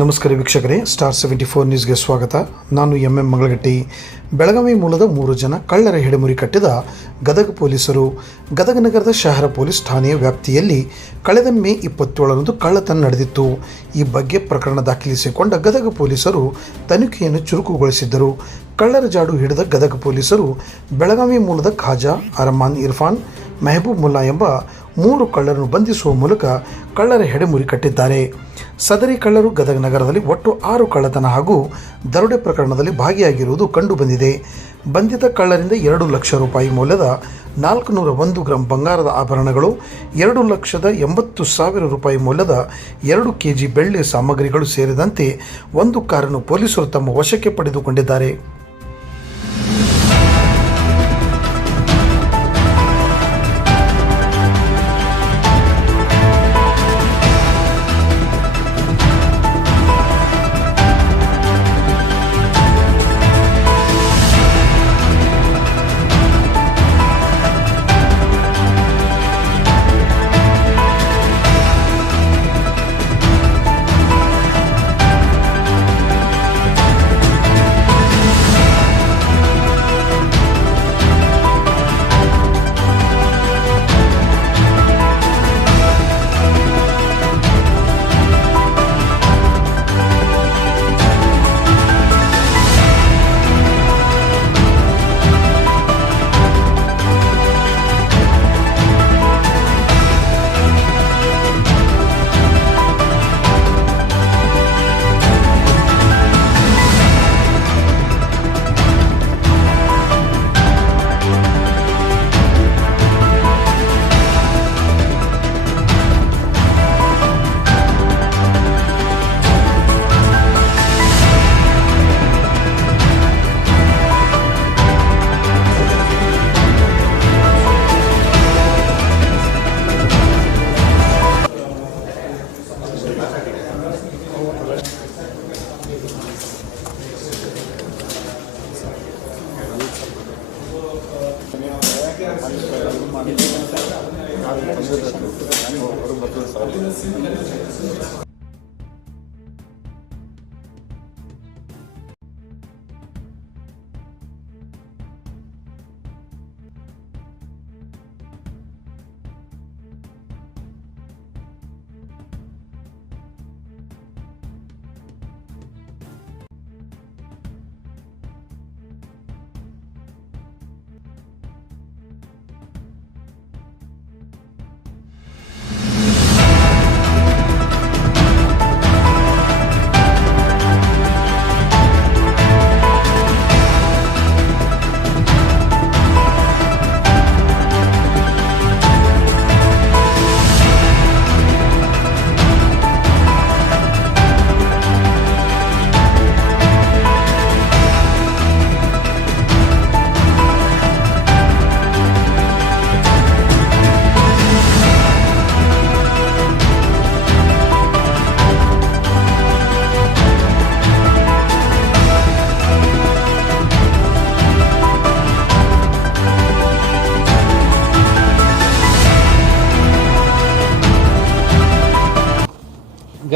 ನಮಸ್ಕಾರ ವೀಕ್ಷಕರೇ star seventy four ನ್ಯೂಸ್ಗೆ ಸ್ವಾಗತ ನಾನು ಎಂ ಎಂ ಮಂಗಳಗಟ್ಟಿ ಬೆಳಗಾವಿ ಮೂಲದ ಮೂರು ಜನ ಕಳ್ಳರ ಹೆಡೆಮುರಿ ಕಟ್ಟಿದ ಗದಗ ಪೊಲೀಸರು ಗದಗ ನಗರದ ಶಹರ ಪೊಲೀಸ್ ಠಾಣೆಯ ವ್ಯಾಪ್ತಿಯಲ್ಲಿ ಕಳೆದ ಮೇ ಇಪ್ಪತ್ತೇಳರಂದು ಕಳ್ಳತನ ನಡೆದಿತ್ತು ಈ ಬಗ್ಗೆ ಪ್ರಕರಣ ದಾಖಲಿಸಿಕೊಂಡ ಗದಗ ಪೊಲೀಸರು ತನಿಖೆಯನ್ನು ಚುರುಕುಗೊಳಿಸಿದ್ದರು ಕಳ್ಳರ ಜಾಡು ಹಿಡಿದ ಗದಗ ಪೊಲೀಸರು ಬೆಳಗಾವಿ ಮೂಲದ ಖಾಜಾ ಅರಮಾನ್ ಇರ್ಫಾನ್ ಮೆಹಬೂಬ್ ಮುಲ್ಲಾ ಎಂಬ ಮೂರು ಕಳ್ಳರನ್ನು ಬಂಧಿಸುವ ಮೂಲಕ ಕಳ್ಳರ ಹೆಡೆಮುರಿ ಕಟ್ಟಿದ್ದಾರೆ ಸದರಿ ಕಳ್ಳರು ಗದಗ ನಗರದಲ್ಲಿ ಒಟ್ಟು ಆರು ಕಳ್ಳತನ ಹಾಗೂ ದರೋಡೆ ಪ್ರಕರಣದಲ್ಲಿ ಭಾಗಿಯಾಗಿರುವುದು ಕಂಡುಬಂದಿದೆ ಬಂಧಿತ ಕಳ್ಳರಿಂದ ಎರಡು ಲಕ್ಷ ರೂಪಾಯಿ ಮೌಲ್ಯದ ನಾಲ್ಕುನೂರ ಒಂದು ಗ್ರಾಂ ಬಂಗಾರದ ಆಭರಣಗಳು ಎರಡು ಲಕ್ಷದ ಎಂಬತ್ತು ಸಾವಿರ ರೂಪಾಯಿ ಮೌಲ್ಯದ ಎರಡು ಕೆ ಜಿ ಸಾಮಗ್ರಿಗಳು ಸೇರಿದಂತೆ ಒಂದು ಕಾರನ್ನು ಪೊಲೀಸರು ತಮ್ಮ ವಶಕ್ಕೆ ಪಡೆದುಕೊಂಡಿದ್ದಾರೆ Gracias.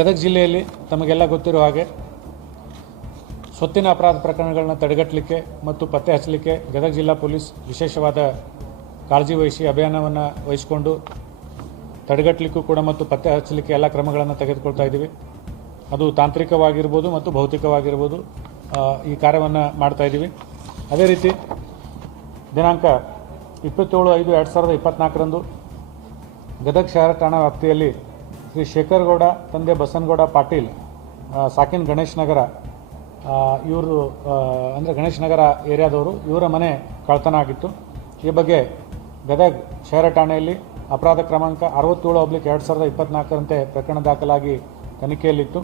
ಗದಗ ಜಿಲ್ಲೆಯಲ್ಲಿ ತಮಗೆಲ್ಲ ಗೊತ್ತಿರುವ ಹಾಗೆ ಸ್ವತ್ತಿನ ಅಪರಾಧ ಪ್ರಕರಣಗಳನ್ನ ತಡೆಗಟ್ಟಲಿಕ್ಕೆ ಮತ್ತು ಪತ್ತೆ ಹಚ್ಚಲಿಕ್ಕೆ ಗದಗ ಜಿಲ್ಲಾ ಪೊಲೀಸ್ ವಿಶೇಷವಾದ ಕಾಳಜಿ ವಹಿಸಿ ಅಭಿಯಾನವನ್ನು ವಹಿಸಿಕೊಂಡು ತಡೆಗಟ್ಟಲಿಕ್ಕೂ ಕೂಡ ಮತ್ತು ಪತ್ತೆ ಹಚ್ಚಲಿಕ್ಕೆ ಎಲ್ಲ ಕ್ರಮಗಳನ್ನು ತೆಗೆದುಕೊಳ್ತಾ ಇದ್ದೀವಿ ಅದು ತಾಂತ್ರಿಕವಾಗಿರ್ಬೋದು ಮತ್ತು ಭೌತಿಕವಾಗಿರ್ಬೋದು ಈ ಕಾರ್ಯವನ್ನು ಮಾಡ್ತಾ ಇದ್ದೀವಿ ಅದೇ ರೀತಿ ದಿನಾಂಕ ಇಪ್ಪತ್ತೇಳು ಐದು ಎರಡು ಸಾವಿರದ ಇಪ್ಪತ್ತ್ನಾಲ್ಕರಂದು ಗದಗ ಶಹರ ಠಾಣಾ ವ್ಯಾಪ್ತಿಯಲ್ಲಿ ಶ್ರೀ ಶೇಖರ್ಗೌಡ ತಂದೆ ಬಸನ್ಗೌಡ ಪಾಟೀಲ್ ಸಾಕಿನ್ ಗಣೇಶ್ ನಗರ ಇವರು ಅಂದರೆ ಗಣೇಶ್ ನಗರ ಏರಿಯಾದವರು ಇವರ ಮನೆ ಕಳ್ತನ ಆಗಿತ್ತು ಈ ಬಗ್ಗೆ ಗದಗ ಶಹರ ಠಾಣೆಯಲ್ಲಿ ಅಪರಾಧ ಕ್ರಮಾಂಕ ಅರವತ್ತೇಳು ಒಬ್ಲಿಕ್ ಎರಡು ಸಾವಿರದ ಇಪ್ಪತ್ನಾಲ್ಕರಂತೆ ಪ್ರಕರಣ ದಾಖಲಾಗಿ ತನಿಖೆಯಲ್ಲಿತ್ತು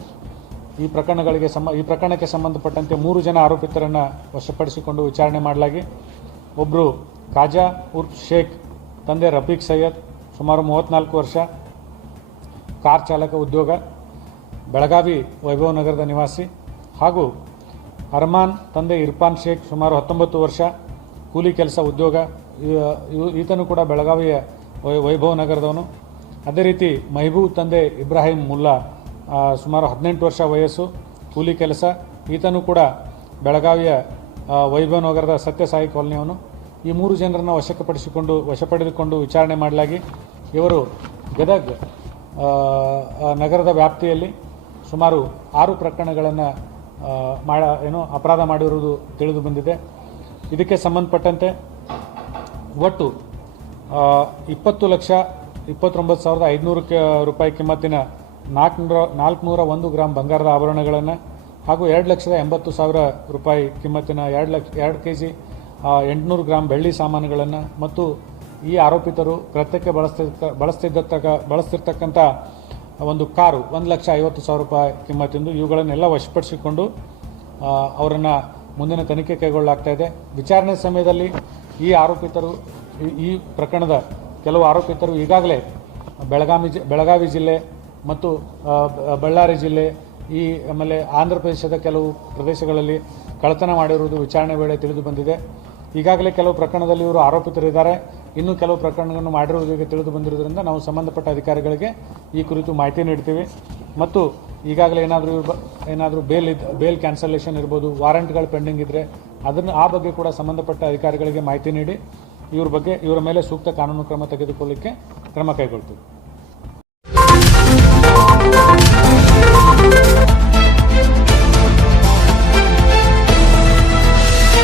ಈ ಪ್ರಕರಣಗಳಿಗೆ ಸಂಬ ಈ ಪ್ರಕರಣಕ್ಕೆ ಸಂಬಂಧಪಟ್ಟಂತೆ ಮೂರು ಜನ ಆರೋಪಿತರನ್ನು ವಶಪಡಿಸಿಕೊಂಡು ವಿಚಾರಣೆ ಮಾಡಲಾಗಿ ಒಬ್ಬರು ಖಾಜಾ ಉರ್ಫ್ ಶೇಖ್ ತಂದೆ ರಫೀಕ್ ಸೈಯದ್ ಸುಮಾರು ಮೂವತ್ತ್ನಾಲ್ಕು ವರ್ಷ ಕಾರ್ ಚಾಲಕ ಉದ್ಯೋಗ ಬೆಳಗಾವಿ ವೈಭವ ನಗರದ ನಿವಾಸಿ ಹಾಗೂ ಅರ್ಮಾನ್ ತಂದೆ ಇರ್ಫಾನ್ ಶೇಖ್ ಸುಮಾರು ಹತ್ತೊಂಬತ್ತು ವರ್ಷ ಕೂಲಿ ಕೆಲಸ ಉದ್ಯೋಗ ಈತನು ಕೂಡ ಬೆಳಗಾವಿಯ ವೈಭವ ನಗರದವನು ಅದೇ ರೀತಿ ಮಹಬೂಬ್ ತಂದೆ ಇಬ್ರಾಹಿಂ ಮುಲ್ಲಾ ಸುಮಾರು ಹದಿನೆಂಟು ವರ್ಷ ವಯಸ್ಸು ಕೂಲಿ ಕೆಲಸ ಈತನು ಕೂಡ ಬೆಳಗಾವಿಯ ವೈಭವ ನಗರದ ಸತ್ಯಸಾಯಿ ಕಾಲೋನಿಯವನು ಈ ಮೂರು ಜನರನ್ನು ವಶಕ್ಕೆ ಪಡಿಸಿಕೊಂಡು ವಶಪಡೆದುಕೊಂಡು ವಿಚಾರಣೆ ಮಾಡಲಾಗಿ ಇವರು ಗದಗ್ ನಗರದ ವ್ಯಾಪ್ತಿಯಲ್ಲಿ ಸುಮಾರು ಆರು ಪ್ರಕರಣಗಳನ್ನು ಮಾಡ ಏನು ಅಪರಾಧ ಮಾಡಿರುವುದು ತಿಳಿದು ಬಂದಿದೆ ಇದಕ್ಕೆ ಸಂಬಂಧಪಟ್ಟಂತೆ ಒಟ್ಟು ಇಪ್ಪತ್ತು ಲಕ್ಷ ಇಪ್ಪತ್ತೊಂಬತ್ತು ಸಾವಿರದ ಐದುನೂರು ರೂಪಾಯಿ ಕಿಮ್ಮತ್ತಿನ ನಾಲ್ಕುನೂರ ನಾಲ್ಕುನೂರ ಒಂದು ಗ್ರಾಮ್ ಬಂಗಾರದ ಆಭರಣಗಳನ್ನು ಹಾಗೂ ಎರಡು ಲಕ್ಷದ ಎಂಬತ್ತು ಸಾವಿರ ರೂಪಾಯಿ ಕಿಮ್ಮತ್ತಿನ ಎರಡು ಲಕ್ಷ ಎರಡು ಕೆ ಜಿ ಎಂಟುನೂರು ಗ್ರಾಮ್ ಬೆಳ್ಳಿ ಸಾಮಾನುಗಳನ್ನು ಮತ್ತು ಈ ಆರೋಪಿತರು ಕೃತ್ಯಕ್ಕೆ ಬಳಸ್ತಿರ್ತ ಬಳಸ್ತಿದ್ದ ಬಳಸ್ತಿರ್ತಕ್ಕಂಥ ಒಂದು ಕಾರು ಒಂದು ಲಕ್ಷ ಐವತ್ತು ಸಾವಿರ ರೂಪಾಯಿ ಕಿಮ್ಮತ್ತಿಂದು ಇವುಗಳನ್ನೆಲ್ಲ ವಶಪಡಿಸಿಕೊಂಡು ಅವರನ್ನು ಮುಂದಿನ ತನಿಖೆ ಕೈಗೊಳ್ಳಲಾಗ್ತಾ ಇದೆ ವಿಚಾರಣೆ ಸಮಯದಲ್ಲಿ ಈ ಆರೋಪಿತರು ಈ ಪ್ರಕರಣದ ಕೆಲವು ಆರೋಪಿತರು ಈಗಾಗಲೇ ಬೆಳಗಾವಿ ಜಿ ಬೆಳಗಾವಿ ಜಿಲ್ಲೆ ಮತ್ತು ಬಳ್ಳಾರಿ ಜಿಲ್ಲೆ ಈ ಆಮೇಲೆ ಆಂಧ್ರ ಪ್ರದೇಶದ ಕೆಲವು ಪ್ರದೇಶಗಳಲ್ಲಿ ಕಳತನ ಮಾಡಿರುವುದು ವಿಚಾರಣೆ ವೇಳೆ ತಿಳಿದು ಬಂದಿದೆ ಈಗಾಗಲೇ ಕೆಲವು ಪ್ರಕರಣದಲ್ಲಿ ಇವರು ಆರೋಪಿತರಿದ್ದಾರೆ ಇನ್ನೂ ಕೆಲವು ಪ್ರಕರಣಗಳನ್ನು ಮಾಡಿರುವುದಕ್ಕೆ ತಿಳಿದು ಬಂದಿರೋದ್ರಿಂದ ನಾವು ಸಂಬಂಧಪಟ್ಟ ಅಧಿಕಾರಿಗಳಿಗೆ ಈ ಕುರಿತು ಮಾಹಿತಿ ನೀಡ್ತೀವಿ ಮತ್ತು ಈಗಾಗಲೇ ಏನಾದರೂ ಏನಾದರೂ ಬೇಲ್ ಇದ್ದ ಬೇಲ್ ಕ್ಯಾನ್ಸಲೇಷನ್ ಇರ್ಬೋದು ವಾರಂಟ್ಗಳು ಪೆಂಡಿಂಗ್ ಇದ್ದರೆ ಅದನ್ನು ಆ ಬಗ್ಗೆ ಕೂಡ ಸಂಬಂಧಪಟ್ಟ ಅಧಿಕಾರಿಗಳಿಗೆ ಮಾಹಿತಿ ನೀಡಿ ಇವ್ರ ಬಗ್ಗೆ ಇವರ ಮೇಲೆ ಸೂಕ್ತ ಕಾನೂನು ಕ್ರಮ ತೆಗೆದುಕೊಳ್ಳಿಕ್ಕೆ ಕ್ರಮ ಕೈಗೊಳ್ತೀವಿ